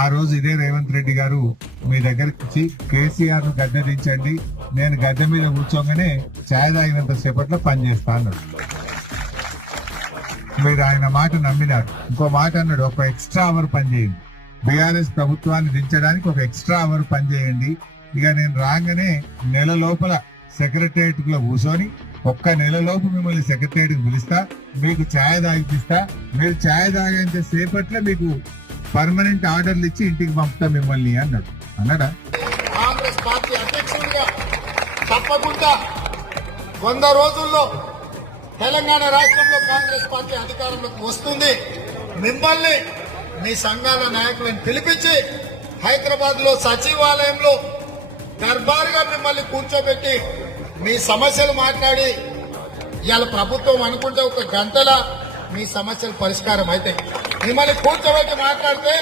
ఆ రోజు ఇదే రేవంత్ రెడ్డి గారు మీ దగ్గరికి వచ్చి కేసీఆర్ ను గద్దె దించండి, నేను గద్దె మీద కూర్చోగానే ఛాయ్ తాగినంత సేపట్లో పనిచేస్తా అన్నాడు. మీరు ఆయన మాట నమ్మినారు. ఇంకో మాట అన్నాడు, ఒక ఎక్స్ట్రా అవర్ పనిచేయండి, బీఆర్ఎస్ ప్రభుత్వాన్ని దించడానికి ఒక ఎక్స్ట్రా అవర్ పనిచేయండి. ఇక నేను రాగానే నెల లోపల సెక్రటరియట్ లో కూర్చొని ఒక్క నెల లోపు మిమ్మల్ని సెక్రటరియట్ పిలుస్తా, మీకు ఛాయ్ తాగిపిస్తా, మీరు ఛాయ్ తాగేంత సేపట్లో మీకు పర్మనెంట్ ఆర్డర్లు ఇచ్చి ఇంటికి పంపుతా మిమ్మల్ని అన్నాడు. అన్నాడా? కాంగ్రెస్ పార్టీ అధ్యక్షుడిగా తప్పకుండా 100 రోజుల్లో తెలంగాణ రాష్ట్రంలో కాంగ్రెస్ పార్టీ అధికారంలోకి వస్తుంది. మిమ్మల్ని మీ సంఘాల నాయకులను పిలిపించి హైదరాబాద్ లో సచివాలయంలో దర్బారుగా మిమ్మల్ని కూర్చోబెట్టి మీ సమస్యలు మాట్లాడి ఇవాళ ప్రభుత్వం అనుకుంటే ఒక గంటల మీ సమస్యలు పరిష్కారం అయితే మిమ్మల్ని కూర్చోబెట్టి మాట్లాడితే